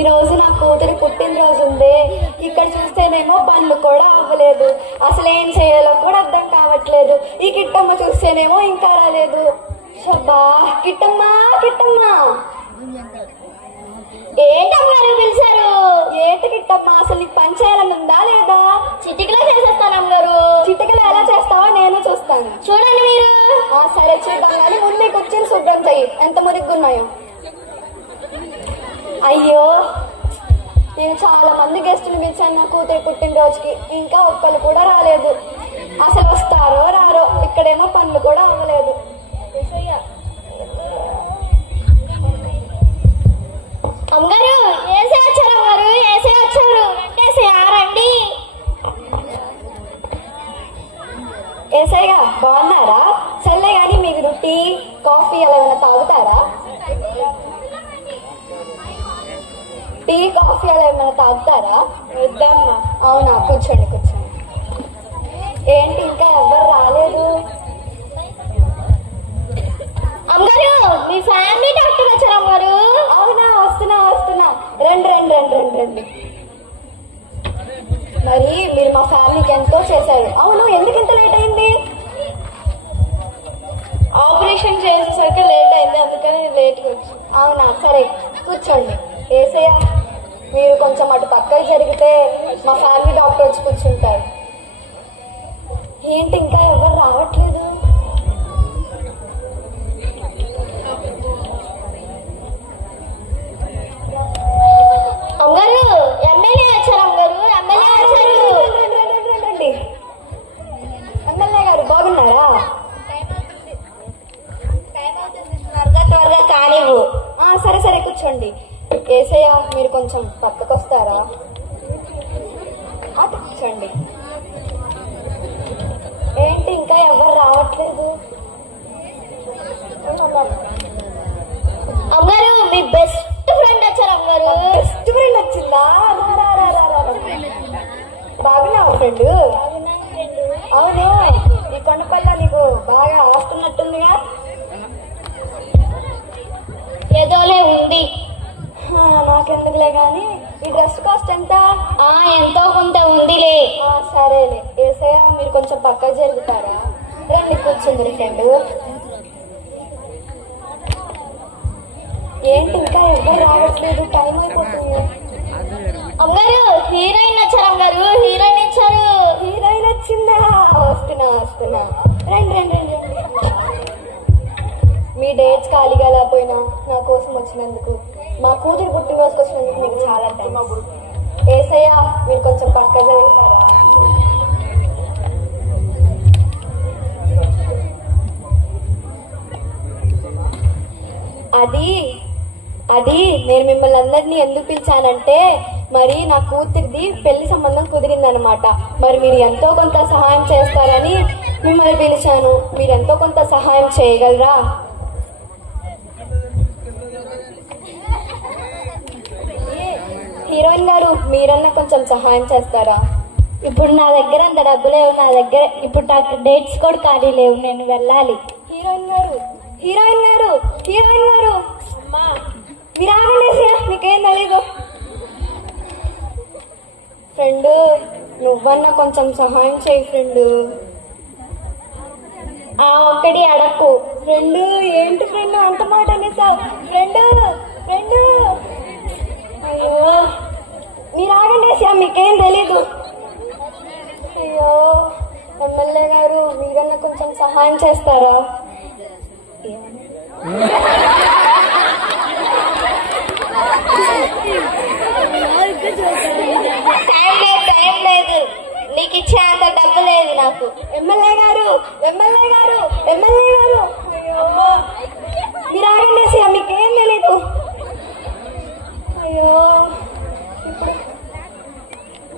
ఈ రోజు నా కూతురి పుట్టినరోజు ఉంది. ఇక్కడ చూస్తేనేమో పనులు కూడా అవ్వలేదు. అసలు ఏం చేయాలో కూడా అర్థం కావట్లేదు. ఈ కిట్టమ్మ చూస్తేనేమో ఇంకా రాలేదు. షబ్బా, కిట్టమ్మా కిట్టమ్మా, ఏంటమ్మారు పిలిచారు? ఏంటి కిట్టమ్మా, అసలు నీకు పని చేయాలని ఉందా లేదా? చిటికలో చేసేస్తాను అమ్మగారు. చిటికలు ఎలా చేస్తావో నేను చూస్తాను. చూడండి మీరు. సరే చూద్దాం, కానీ ముందు నీకు వచ్చిన శుభ్రం చెయ్యి. ఎంత మురిగ్గున్నాయో. అయ్యో, నేను చాలా మంది గెస్టులు పిలిచాను నా కూతురి పుట్టినరోజుకి. ఇంకా ఒక్కరు కూడా రాలేదు. అసలు వస్తారో రారో. ఇక్కడేమో పనులు కూడా అవ్వలేదు. అమ్మగారు ఏసే వచ్చారు. అమ్మగారు ఏసే వచ్చారు. రండి. ఏసయ్యగా బాగున్నారా? సర్లే కానీ మీరు టీ కాఫీ అలా ఏమైనా తాగుతారా? టీ కాఫీ అలా ఏమైనా తాగుతారా? వద్దమ్మా. అవునా, కూర్చోండి కూర్చోండి. ఏంటి ఇంకా ఎవరు రాలేదు? అమ్మగారు మీ ఫ్యామిలీ డాక్టర్ వచ్చారు. అమ్మగారు అవునా, వస్తున్నా. రండి రండి రండి రండి రండి. మరి మీరు మా ఫ్యామిలీకి ఎంతో చేశారు. అవును, ఎందుకు ఇంత లేట్ అయింది? ఆపరేషన్ చేసేసరికి లేట్ అయింది, అందుకని లేట్గా వచ్చి. అవునా, సరే కూర్చోండి. ఏసయ్య, మీరు కొంచెం అటు పక్కకి జరిగితే మా ఫ్యామిలీ డాక్టర్ వచ్చి కూర్చుంటారు. ఏంటి ఇంకా ఎవరు రావట్లేదు? అమ్మగారు ఎమ్మెల్యే వచ్చారు. అమ్మగారు ఎమ్మెల్యే వచ్చారు. రండి. ఎమ్మెల్యే గారు బాగున్నారా? త్వరగా కానివ్వు. సరే కూర్చోండి. ఏసయ్య, మీరు కొంచెం పక్కకు వస్తారా? అటు కూర్చోండి. ఏంటి ఇంకా ఎవరు రావట్లేదు? అమ్మగారు మీ బెస్ట్ ఫ్రెండ్ వచ్చారు. అమ్మగారు బెస్ట్ ఫ్రెండ్ వచ్చిందా? బాగున్నావా ఫ్రెండ్? అవును, ఈ కొండపల్లి నీకు బాగా ఆస్తున్నట్టుందిగా. ఏదోలే ఉంది. నాకెందుకులే గాని ఈ డ్రెస్ కాస్ట్ ఎంత? ఎంతో కొంత ఉందిలే. సరేలే. ఏసయ్య, మీరు కొంచెం పక్కకు జరుగుతారా? రండి కూర్చుంది ఫ్రెండ్. ఏంటి ఇంకా ఎవరు రావట్లేదు? టైం అయిపోతుంది. అమ్మగారు హీరోయిన్ వచ్చారు. అమ్మగారు హీరోయిన్ వచ్చారు. హీరోయిన్ వచ్చిందా? వస్తున్నా. రండి. మీ డేట్స్ ఖాళీగా లేకపోయినా నా కోసం వచ్చినందుకు, మా కూతురు పుట్టినరోజుకి వచ్చినందుకు మీకు చాలా థ్యాంక్స్. ఏసయ్య, మీరు కొంచెం పక్క జరుగుతారా? అది నేను మిమ్మల్ని అందరినీ ఎందుకు పిలిచానంటే, మరి నా కూతురిది పెళ్లి సంబంధం కుదిరిందనమాట. మరి మీరు ఎంతో కొంత సహాయం చేస్తారని మిమ్మల్ని పిలిచాను. మీరు ఎంతో కొంత సహాయం చేయగలరా? హీరోయిన్ గారు, మీరన్నా కొంచెం సహాయం చేస్తారా? ఇప్పుడు నా దగ్గర అంత డబ్బు లేవు. నా దగ్గర ఇప్పుడు నాకు డేట్స్ కూడా ఖాళీ లేవు. నేను వెళ్ళాలి. హీరోయిన్ గారు మీరు ఆగండి. మీకేం తెలీదు. ఫ్రెండ్, నువ్వన్నా కొంచెం సహాయం చేయి ఫ్రెండ్. ఒక్కటి అడక్కు. ఫ్రెండ్, ఏంటి ఫ్రెండ్ అంత మాట అనేసావు? ఫ్రెండ్ అయ్యో, మీరు ఆగండి. మీకేం తెలీదు. అయ్యో, ఎమ్మెల్యే గారు, మీరన్నా కొంచెం సహాయం చేస్తారా? టైం లేదు. నీకు ఇచ్చే అంత డబ్బు లేదు నాకు. ఎమ్మెల్యే గారు అయ్యో, మీరు ఆగండి. మీకేం తెలీదు. అయ్యో,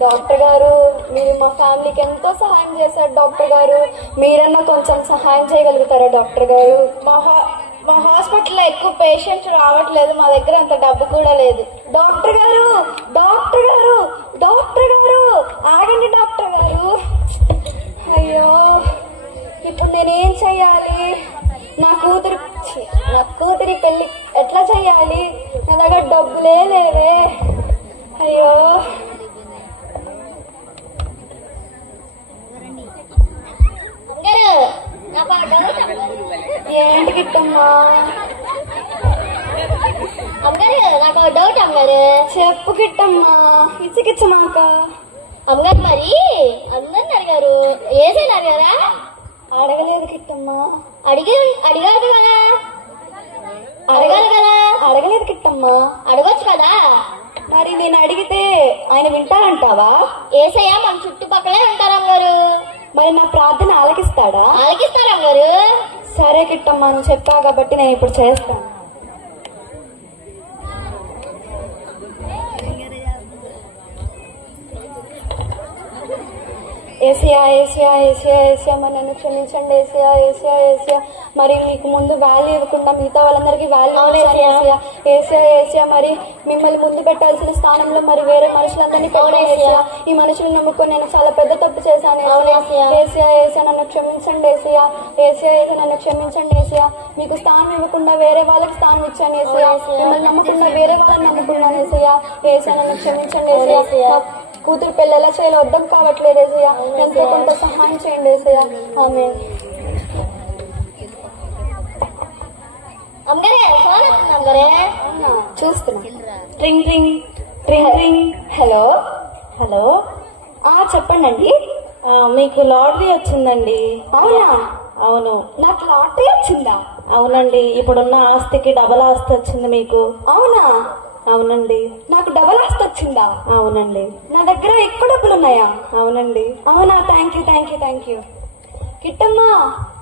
డాక్టర్ గారు, మీరు మా ఫ్యామిలీకి ఎంతో సహాయం చేశారు. డాక్టర్ గారు, మీరన్నా కొంచెం సహాయం చేయగలుగుతారా? డాక్టర్ గారు, మా హాస్పిటల్లో ఎక్కువ పేషెంట్స్ రావట్లేదు. మా దగ్గర అంత డబ్బు కూడా లేదు. డాక్టర్ గారు ఆగండి. డాక్టర్ గారు, అయ్యో, ఇప్పుడు నేనేం చెయ్యాలి? నా కూతురి పెళ్లి ఎట్లా చెయ్యాలి? నా దగ్గర డబ్బులే లేవే. అయ్యో ఏంటి కిట్టమ్మా? నాకు డౌట్ అమ్మగారు. చెప్పు కిట్టమ్మా, ఇచ్చికిచ్చమాక. అమ్మగారు మరి అందరిని అడిగారు, ఏసైనా అడిగారా? అడగలేదు కిట్టమ్మా. అడిగారు కదా, అడగాలి కదా. అడగలేదు కిట్టమ్మా. అడగొచ్చు కదా. మరి నేను అడిగితే ఆయన వింటానంటావా? ఏసయ్య మన చుట్టుపక్కలే ఉంటారు అమ్మగారు. మరి నా ప్రార్థన ఆలకిస్తాడా? ఆలకిస్తారు అమ్మగారు. సరే కిట్టమ్మా, నువ్వు చెప్పావు కాబట్టి నేను ఇప్పుడు చేస్తాను. ఏసియా ఏసియా ఏసియా ఏసియా మరి నన్ను క్షమించండి ఏసియా ఏసియా ఏసియా. మరి మీకు ముందు వాల్యూ ఇవ్వకుండా మిగతా వాళ్ళందరికీ వాల్యూ ఇచ్చాను ఏసియా. ఏసియా ఏసియా మరి మిమ్మల్ని ముందు పెట్టాల్సిన స్థానంలో మరి వేరే మనుషులందరినీ పెట్టాను ఏసియా. ఈ మనుషులు నమ్ముకొని నేను చాలా పెద్ద తప్పు చేశాను ఏసియా. ఏసియా ఏసియా నన్ను క్షమించండి ఏసియా. ఏసియా ఏసియా నన్ను క్షమించండి ఏసియా. మీకు స్థానం ఇవ్వకుండా వేరే వాళ్ళకి స్థానం ఇచ్చాను ఏసియా. మిమ్మల్ని నమ్మకుండా వేరే వాళ్ళని నమ్ముకున్నాను ఏసియా. ఏసియా నన్ను క్షమించండి ఏసియా. కూతురు పెళ్ళి ఎలా చేయాలో అర్థం కావట్లేదు ఏసయ్యా. ఎంతో కొంత సహాయం చేయండి ఏసయ్యా. ఆమేన్. చూస్తున్నా. ట్రింగ్ ట్రింగ్ ట్రింగ్ ట్రింగ్. Hello hello. చెప్పండి. మీకు లాటరీ వచ్చిందండి. అవునా? అవును. నాకు లాటరీ వచ్చిందా? అవునండి. ఇప్పుడున్న ఆస్తికి డబల్ ఆస్తి వచ్చింది మీకు. అవునా? అవునండి. నాకు డబల్ ఆస్తి వచ్చిందా? అవునండి. నా దగ్గర ఎక్కువ డబ్బులు ఉన్నాయా? అవునండి. అవునా? Thank you thank you thank you. కిట్టమ్మా,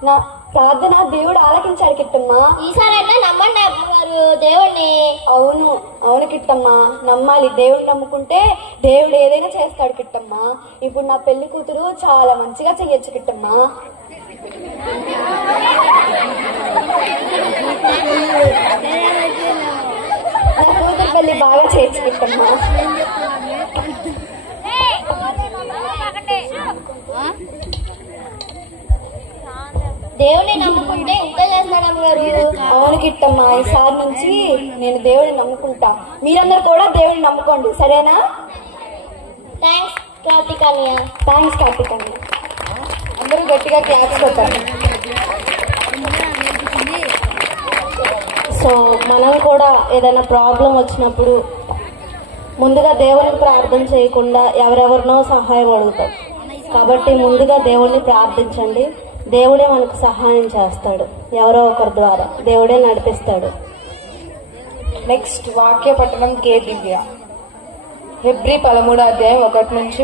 నా ప్రార్థన దేవుడు ఆలకించాడు కిట్టమ్మా. ఈసారైనా నమ్మండి అమ్మగారు దేవుణ్ణి. అవును అవును కిట్టమ్మా, నమ్మాలి. దేవుడు నమ్ముకుంటే దేవుడు ఏదైనా చేస్తాడు కిట్టమ్మా. ఇప్పుడు నా పెళ్లి కూతురు చాలా మంచిగా చెయ్యొచ్చు కిట్టమ్మా. నా కూతురు పెళ్లి బాగా చేయొచ్చు కిట్టమ్మా. దేవుని నమ్ముకుంటే ఇంత చేస్తాడు అమ్మగారు. అవును కిట్టమ్మా, ఈసారి నుంచి నేను దేవుడిని నమ్ముకుంటా. మీరందరూ కూడా దేవుడిని నమ్ముకోండి, సరేనా? థ్యాంక్స్ కార్తికానియా. థ్యాంక్స్ కార్తికానియా. అందరూ గట్టిగా క్లాప్స్ కొట్టారు. సో మనం కూడా ఏదైనా ప్రాబ్లం వచ్చినప్పుడు ముందుగా దేవుని ప్రార్థన చేయకుండా ఎవరెవరినో సహాయం అడుగుతాం. కాబట్టి ముందుగా దేవుణ్ణి ప్రార్థించండి. దేవుడే మనకు సహాయం చేస్తాడు. ఎవరో ఒకరి ద్వారా దేవుడే నడిపిస్తాడు. నెక్స్ట్ వాక్య పట్టణం కే దివ్య. హెబ్రీ 13 అధ్యాయం 1 నుంచి